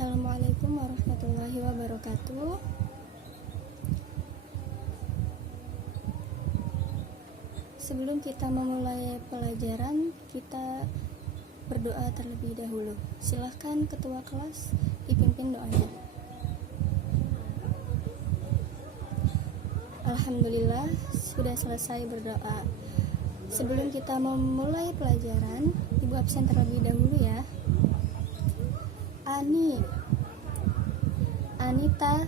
Assalamualaikum warahmatullahi wabarakatuh. Sebelum kita memulai pelajaran, kita berdoa terlebih dahulu. Silahkan ketua kelas dipimpin doanya. Alhamdulillah sudah selesai berdoa. Sebelum kita memulai pelajaran, Ibu absen terlebih dahulu ya. Anita,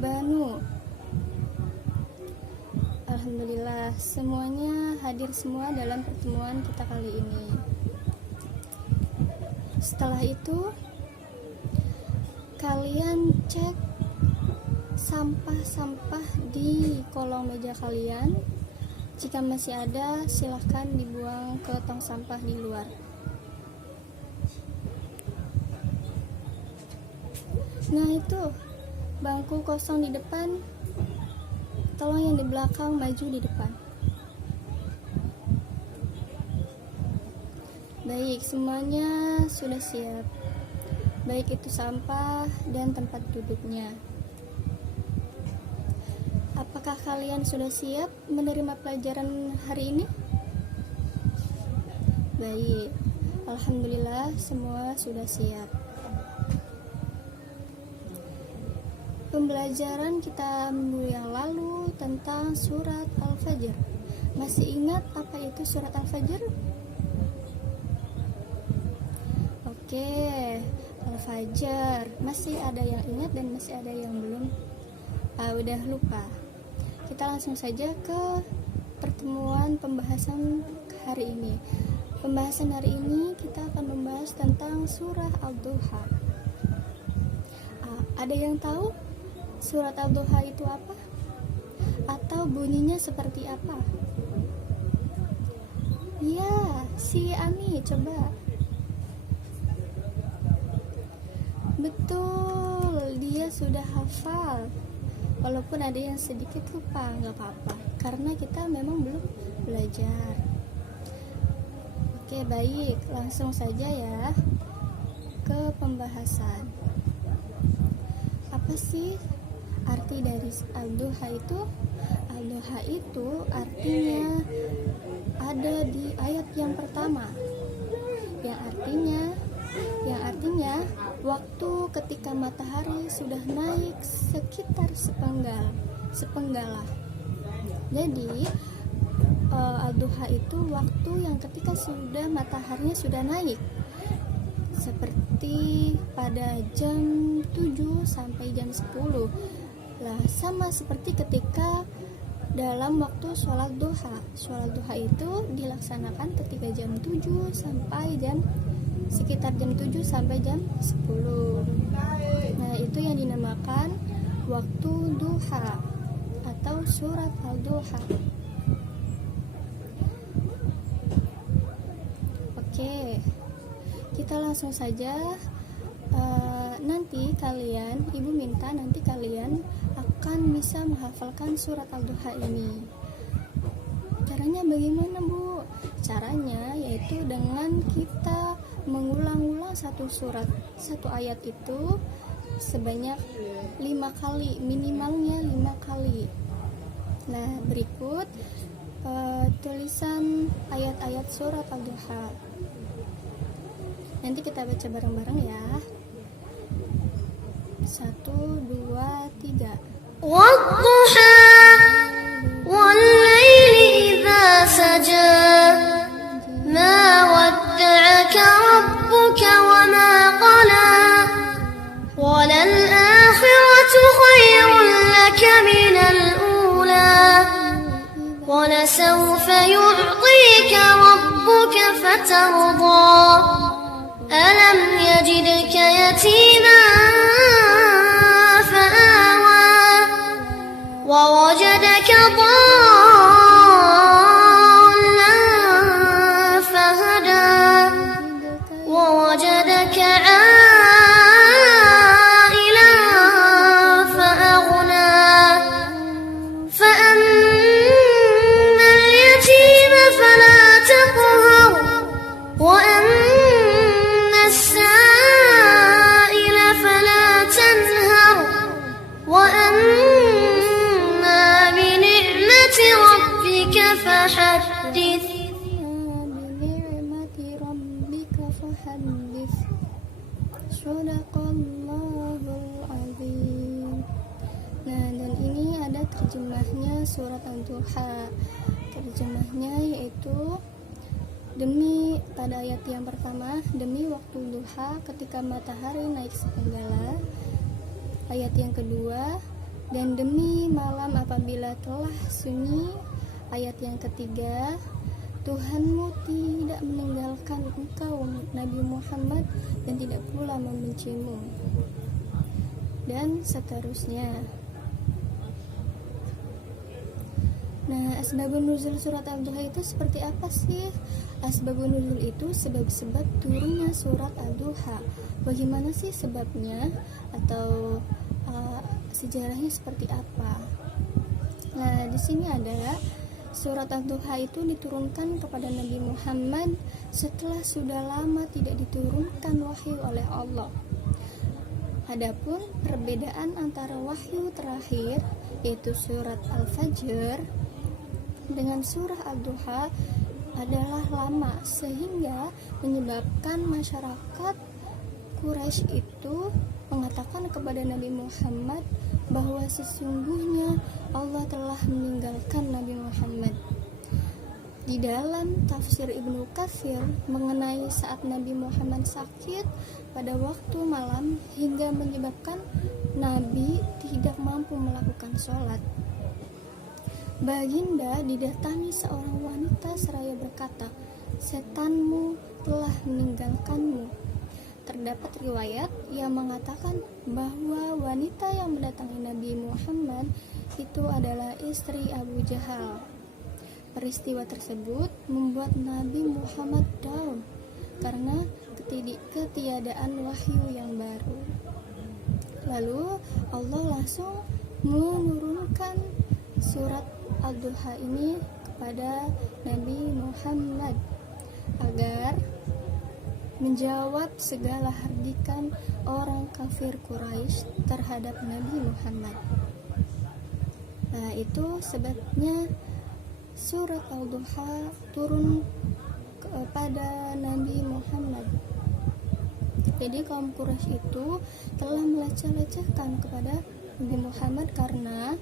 Banu. Alhamdulillah semuanya hadir semua dalam pertemuan kita kali ini. Setelah itu kalian cek sampah-sampah di kolong meja kalian. Jika masih ada, silahkan dibuang ke tong sampah di luar. Nah itu bangku kosong di depan, tolong yang di belakang maju di depan. Baik, semuanya sudah siap, baik itu sampah dan tempat duduknya. Apakah kalian sudah siap menerima pelajaran hari ini? Baik, alhamdulillah semua sudah siap. Pembelajaran kita minggu yang lalu tentang surat Al-Fajr. Masih ingat apa itu surat Al-Fajr? Oke, Al-Fajr. Masih ada yang ingat dan masih ada yang belum udah lupa. Kita langsung saja ke pertemuan pembahasan hari ini. Pembahasan hari ini kita akan membahas tentang surah Al-Duha. Ada yang tahu surat Al-Duha itu apa? Atau bunyinya seperti apa? Ya, si Ami coba. Betul, dia sudah hafal. Walaupun ada yang sedikit lupa, nggak apa-apa, karena kita memang belum belajar. Oke, baik, langsung saja ya ke pembahasan. Apa sih arti dari Al-Duha itu? Al-Duha itu artinya ada di ayat yang pertama, yang artinya waktu ketika matahari sudah naik sekitar sepenggalah. Jadi Al-Duha itu waktu yang ketika sudah mataharinya sudah naik, seperti pada jam 7 sampai jam 10 lah, sama seperti ketika dalam waktu sholat duha. Sholat duha itu dilaksanakan ketika jam 7 sampai sekitar jam 7 sampai jam 10. Nah, itu yang dinamakan waktu duha atau surat Al-Duha. Oke, kita langsung saja. Nanti kalian, Ibu minta nanti kalian akan bisa menghafalkan surat Al-Duha ini. Caranya bagaimana, Bu? Caranya yaitu dengan kita mengulang-ulang satu ayat itu sebanyak 5 kali, minimalnya 5 kali. Nah, berikut tulisan ayat-ayat surat Al-Duha. Nanti kita baca bareng-bareng ya. 1, 2, 3. Wadduha wal-laili idza saja ma wadda'aka rabbuka wa ma qala walal-akhiratu khayrun laka minal ula wa lasawfa yu'tika rabbuka fatarda alam yajidka yatiman ووجدك ضالا فهدى ووجدك عائلا فأغنى فأما اليتيم فلا تقهر وأما السائل فحدث بنعمة ربك فحدث Sadaqallahul azim. Nah, dan ini ada terjemahnya surat Al-Duha. Terjemahnya yaitu pada ayat yang pertama, demi waktu duha ketika matahari naik sepenggala. Ayat yang kedua, dan demi malam apabila telah sunyi. Ayat yang ketiga, Tuhanmu tidak meninggalkan engkau Nabi Muhammad dan tidak pula membencimu, dan seterusnya. Nah, asbabun nuzul surat Al-Duha itu seperti apa sih? Asbabun nuzul itu sebab-sebab turunnya surat Al-Duha. Bagaimana sih sebabnya atau sejarahnya seperti apa? Nah, di sini ada surat Al-Duha itu diturunkan kepada Nabi Muhammad setelah sudah lama tidak diturunkan wahyu oleh Allah. Adapun perbedaan antara wahyu terakhir yaitu surat Al-Fajr dengan surah Al-Duha adalah lama, sehingga menyebabkan masyarakat Quraisy itu mengatakan kepada Nabi Muhammad bahwa sesungguhnya Allah telah meninggalkan Nabi Muhammad. Di dalam tafsir Ibnu Katsir mengenai saat Nabi Muhammad sakit pada waktu malam hingga menyebabkan Nabi tidak mampu melakukan sholat. Baginda didatangi seorang wanita seraya berkata, "Setanmu telah meninggalkanmu." Terdapat riwayat yang mengatakan bahwa wanita yang mendatangi Nabi Muhammad itu adalah istri Abu Jahal. Peristiwa tersebut membuat Nabi Muhammad down karena ketiadaan wahyu yang baru. Lalu Allah langsung menurunkan surat Al-Duha ini kepada Nabi Muhammad agar menjawab segala hardikan orang kafir Quraisy terhadap Nabi Muhammad. Nah, itu sebabnya surat Al-Duha turun kepada Nabi Muhammad. Jadi kaum Quraisy itu telah meleceh-lecehkan kepada Nabi Muhammad karena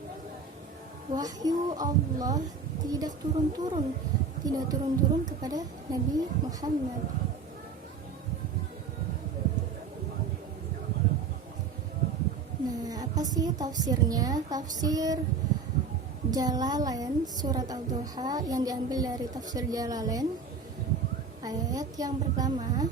wahyu Allah tidak turun-turun kepada Nabi Muhammad. Nah, apa sih tafsirnya? Tafsir Jalalain surat Al-Duha yang diambil dari tafsir Jalalain. Ayat yang pertama,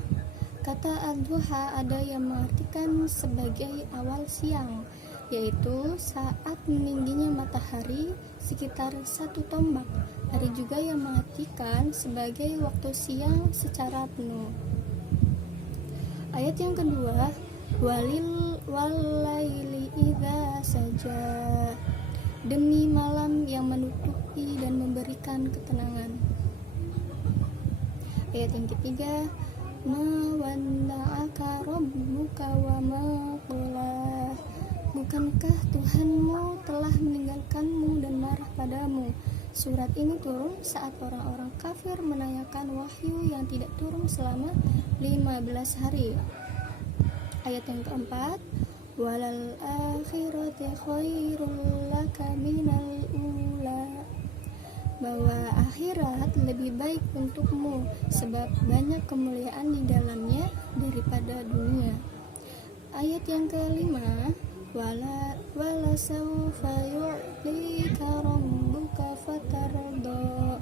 kata Al-Duha ada yang mengartikan sebagai awal siang, yaitu saat meningginya matahari sekitar 1 tombak. Ada juga yang mengartikan sebagai waktu siang secara penuh. Ayat yang kedua, walaili idza saja, demi malam yang menutupi dan memberikan ketenangan. Ayat yang ketiga, ma wanda'aka rabbuka wa ma qala, bukankah Tuhanmu telah meninggalkanmu dan marah padamu. Surat ini turun saat orang-orang kafir menanyakan wahyu yang tidak turun selama 15 hari. Ayat yang keempat, walal akhirati khairul laka minal ula, bahwa akhirat lebih baik untukmu sebab banyak kemuliaan di dalamnya daripada dunia. Ayat yang kelima, wala sawfa yu'tika rabbuka fatarda,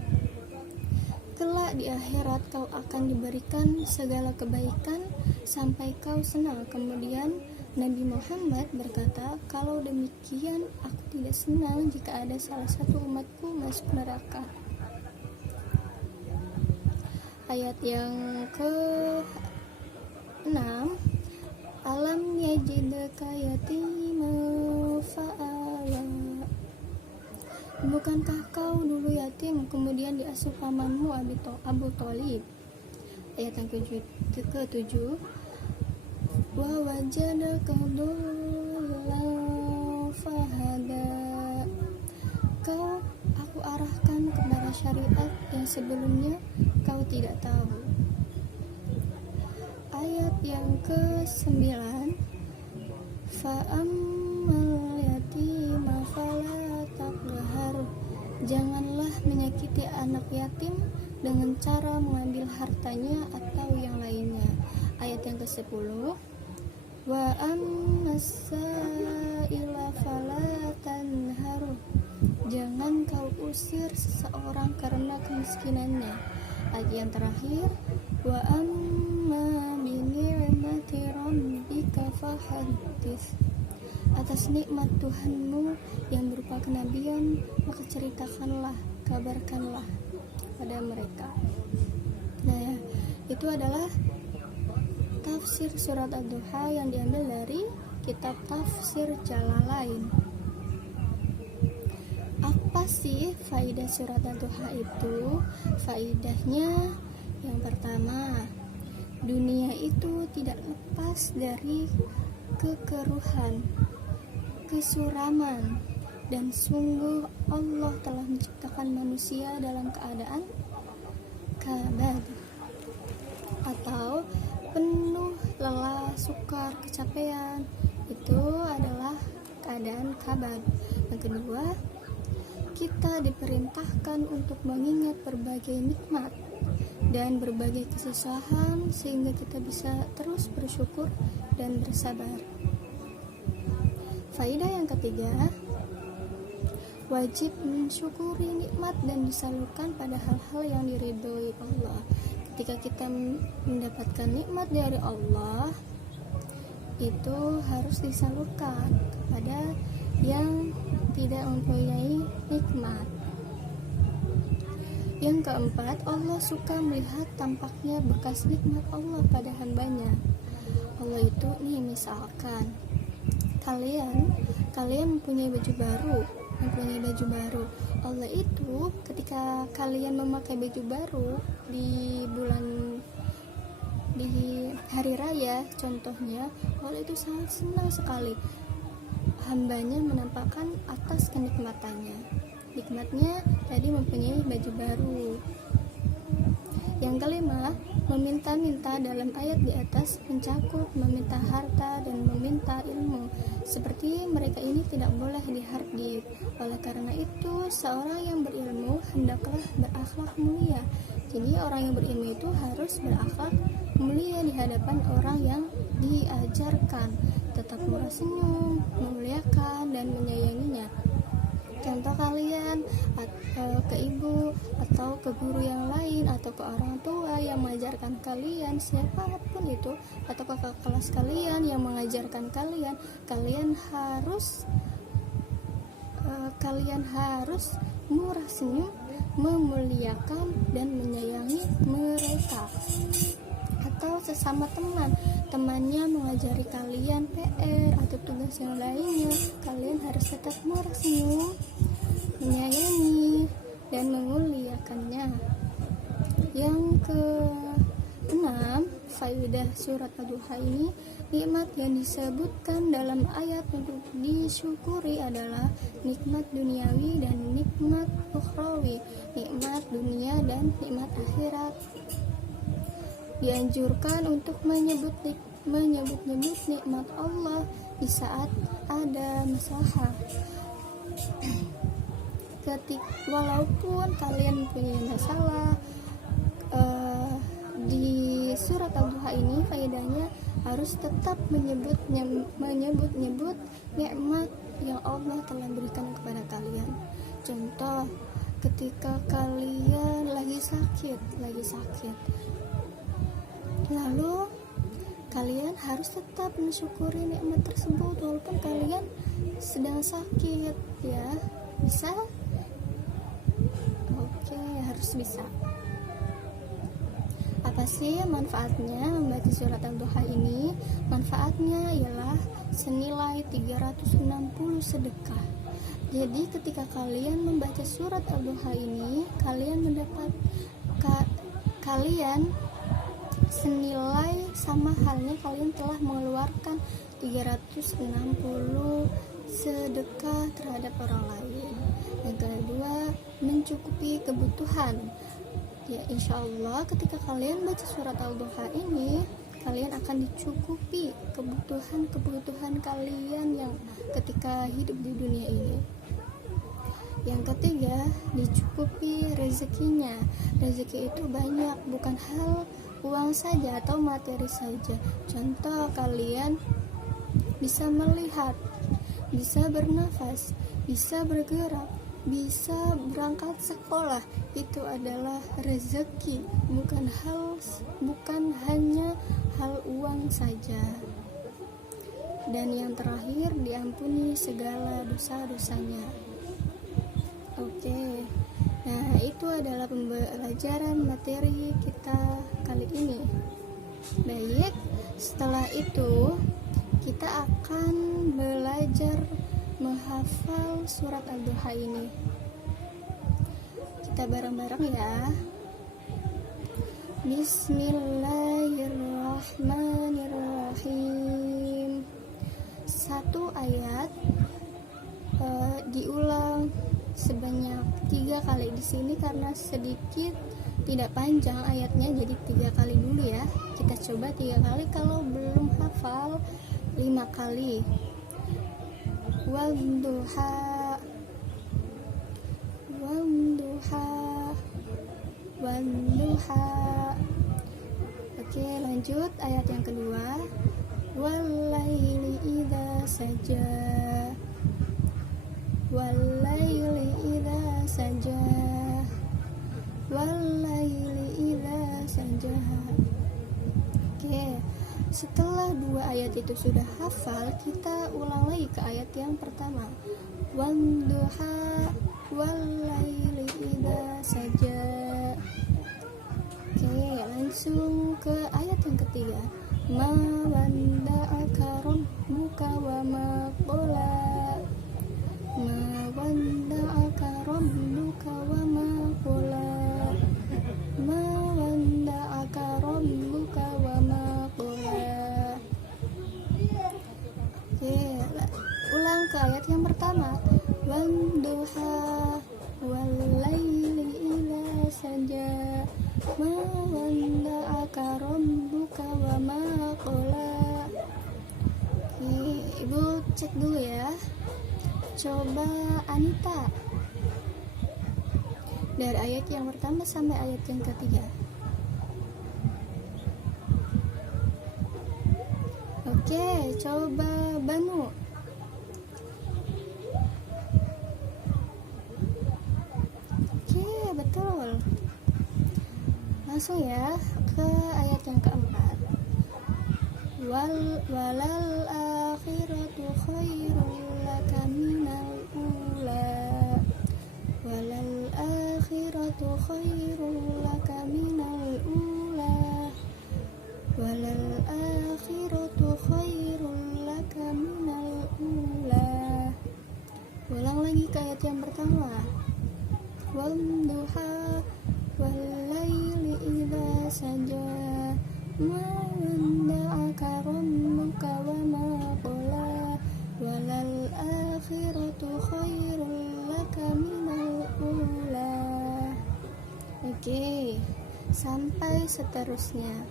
kelak di akhirat kau akan diberikan segala kebaikan sampai kau senang. Kemudian Nabi Muhammad berkata, kalau demikian aku tidak senang jika ada salah satu umatku masuk neraka. Ayat yang ke-6, alam yajidka yatima fa'awa, bukankah kau dulu yatim kemudian diasuh pamanmu Abu Thalib. Ayat yang ke-7, wa wajadaka dhallan fahada, aku aku arahkan kepada syariat yang sebelumnya kau tidak tahu. Ayat yang ke-9, fa'ammal yatima fala taqhar, janganlah menyakiti anak yatim dengan cara mengambil hartanya atau yang lainnya. Ayat yang ke-10, wa ammas sa'ila fala tanhar, jangan kau usir seseorang karena kemiskinannya. Ayat yang terakhir, wa amma bi ni'mati rabbika fahaddits, atas nikmat Tuhanmu yang berupa kenabian maka ceritakanlah, kabarkanlah pada mereka. Nah, itu adalah tafsir surat Ad-Duha yang diambil dari kitab Tafsir Jalalain. Apa sih faidah surat Ad-Duha itu? Faidahnya yang pertama, dunia itu tidak lepas dari kekeruhan, kesuraman, dan sungguh Allah telah menciptakan manusia dalam keadaan kabad atau penuh lelah, sukar, kecapean. Itu adalah keadaan kabad. Yang kedua, kita diperintahkan untuk mengingat berbagai nikmat dan berbagai kesusahan sehingga kita bisa terus bersyukur dan bersabar. Faidah yang ketiga, wajib mensyukuri nikmat dan disalurkan pada hal-hal yang diridhoi Allah. Ketika kita mendapatkan nikmat dari Allah, itu harus disalurkan kepada yang tidak mempunyai nikmat. Yang keempat, Allah suka melihat tampaknya bekas nikmat Allah pada hambanya. Allah itu nih, misalkan kalian mempunyai baju baru. Allah itu ketika kalian memakai baju baru di hari raya contohnya, Allah itu sangat senang sekali hambanya menampakkan atas kenikmatannya. Nikmatnya tadi mempunyai baju baru. Yang kelima, meminta-minta dalam ayat di atas mencakup meminta harta dan meminta ilmu. Seperti mereka ini tidak boleh dihardit. Oleh karena itu, seorang yang berilmu hendaklah berakhlak mulia. Jadi orang yang berilmu itu harus berakhlak mulia di hadapan orang yang diajarkan, tetap murah senyum, memuliakan dan menyayanginya. Contoh kalian ke ibu atau ke guru yang lain atau ke orang tua yang mengajarkan kalian, siapapun itu, atau ke kelas kalian yang mengajarkan kalian, kalian harus murah senyum, memuliakan dan menyayangi mereka. Atau sesama temannya mengajari kalian PR atau tugas yang lainnya, kalian harus tetap murah senyum, menyayangi dan memuliakannya. Yang ke-6, faidah surat Ad-Duha ini, nikmat yang disebutkan dalam ayat untuk disyukuri adalah nikmat duniawi dan nikmat ukhrawi, nikmat dunia dan nikmat akhirat. Dianjurkan untuk menyebut nikmat Allah di saat ada masalah. Walaupun kalian punya masalah, di surat Ad-Duha ini faedahnya harus tetap menyebut nikmat yang Allah telah berikan kepada kalian. Contoh, ketika kalian lagi sakit, lalu kalian harus tetap mensyukuri nikmat tersebut walaupun kalian sedang sakit, ya. Bisa? Oke, harus bisa. Apa sih manfaatnya membaca surat Ad-Duha ini? Manfaatnya ialah senilai 360 sedekah. Jadi ketika kalian membaca surat Ad-Duha ini, kalian mendapat kalian senilai sama halnya kalian telah mengeluarkan 360 sedekah terhadap orang lain. Yang kedua, mencukupi kebutuhan. Ya, insya Allah ketika kalian baca surat Al-Duha ini, kalian akan dicukupi kebutuhan kalian yang ketika hidup di dunia ini. Yang ketiga, dicukupi rezekinya. Rezeki itu banyak, bukan hal uang saja atau materi saja. Contoh, kalian bisa melihat, bisa bernafas, bisa bergerak, bisa berangkat sekolah. Itu adalah rezeki, bukan hanya hal uang saja. Dan yang terakhir, diampuni segala dosa-dosanya. Oke, nah itu adalah pembelajaran materi kita kali ini. Baik, setelah itu kita akan belajar menghafal surat Al-Duha ini. Kita bareng-bareng ya. Bismillahirrahmanirrahim. Satu ayat diulang sebanyak 3 kali di sini karena sedikit tidak panjang ayatnya, jadi 3 kali dulu ya. Kita coba 3 kali, kalau belum hafal 5 kali. Wadduha, wadduha, wadduha. Oke, lanjut ayat yang kedua. Wallaili idza saja, wallaili idza saja, wallaili idza saja. Oke, setelah 2 ayat itu sudah hafal, kita ulang lagi ke ayat yang pertama. Wadduha, wallaili idza saja. Oke, langsung ke ayat yang ketiga. Ma wadda'aka rabbuka wa ma qala, ma wadda'aka rabbuka wa ma qala, ma wadda'aka rabbuka wa ma qala. Oke, ulang ke ayat yang pertama. Wadduha, wallaili idza saja, ma wadda'aka rabbuka wa ma qala. Ibu cek dulu ya. Coba Anita, dari ayat yang pertama sampai ayat yang ketiga. Oke, coba Banu. Oke, betul. Langsung ya ke ayat yang keempat. Walal akhiratu khairul laka minal ula, walal akhiratu khairul laka minal ula, walal akhiratu khairul laka minal ula. Ulang lagi ke ayat yang pertama. Wadduha, wallaili idza saja, ma wadda'aka rabbuka wa ma qala, walal akhiratu khairul laka minal ula. Oke, sampai seterusnya.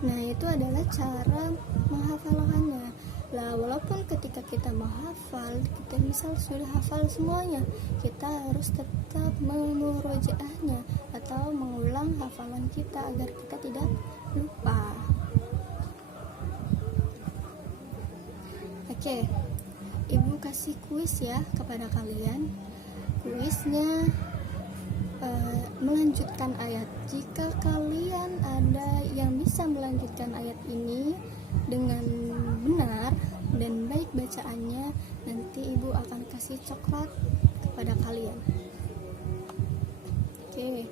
Nah, itu adalah cara menghafalkannya. Lah, walaupun ketika kita menghafal, kita misal sudah hafal semuanya, kita harus tetap memurojaahnya atau mengulang hafalan kita agar kita tidak lupa. Oke, Ibu kasih kuis ya kepada kalian. Kuisnya melanjutkan ayat. Jika kalian ada yang bisa melanjutkan ayat ini dengan benar dan baik bacaannya, nanti Ibu akan kasih coklat kepada kalian. Oke.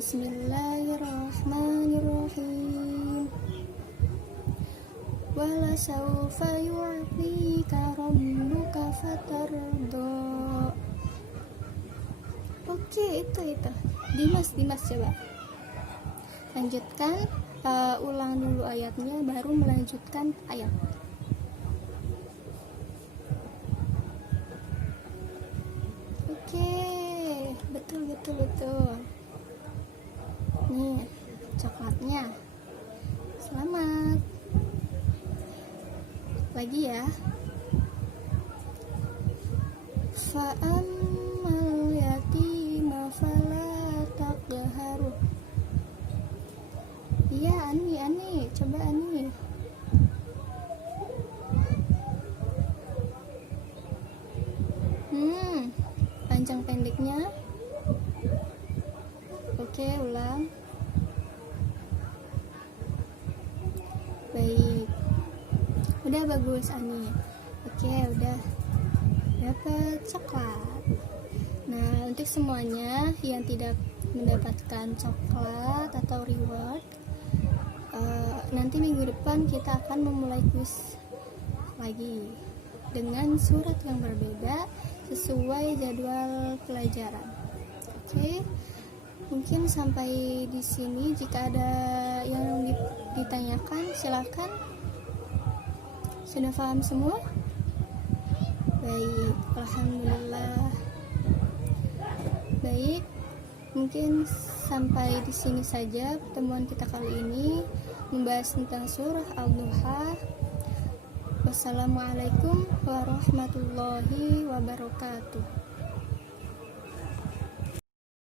Bismillahirrahmanirrahim. Wala sawfa yu'tika rabbuka fatarda. Oke, itu Dimas coba lanjutkan, ulang dulu ayatnya baru melanjutkan ayat. betul. Nih, coklatnya. Selamat. Lagi ya. Fa'ammal yatima fala taqharu. Iya, Ani, coba Ani. Panjang pendeknya. Oke, ulang. Baik. Udah bagus Ani. Oke, udah dapat coklat. Nah, untuk semuanya yang tidak mendapatkan coklat atau reward, nanti minggu depan kita akan memulai kuis lagi dengan surat yang berbeda sesuai jadwal pelajaran. Oke, mungkin sampai di sini. Jika ada yang ditanyakan, silakan. Sudah paham semua? Baik, alhamdulillah. Baik, mungkin sampai di sini saja pertemuan kita kali ini membahas tentang surah Al-Duha. Wassalamualaikum warahmatullahi wabarakatuh.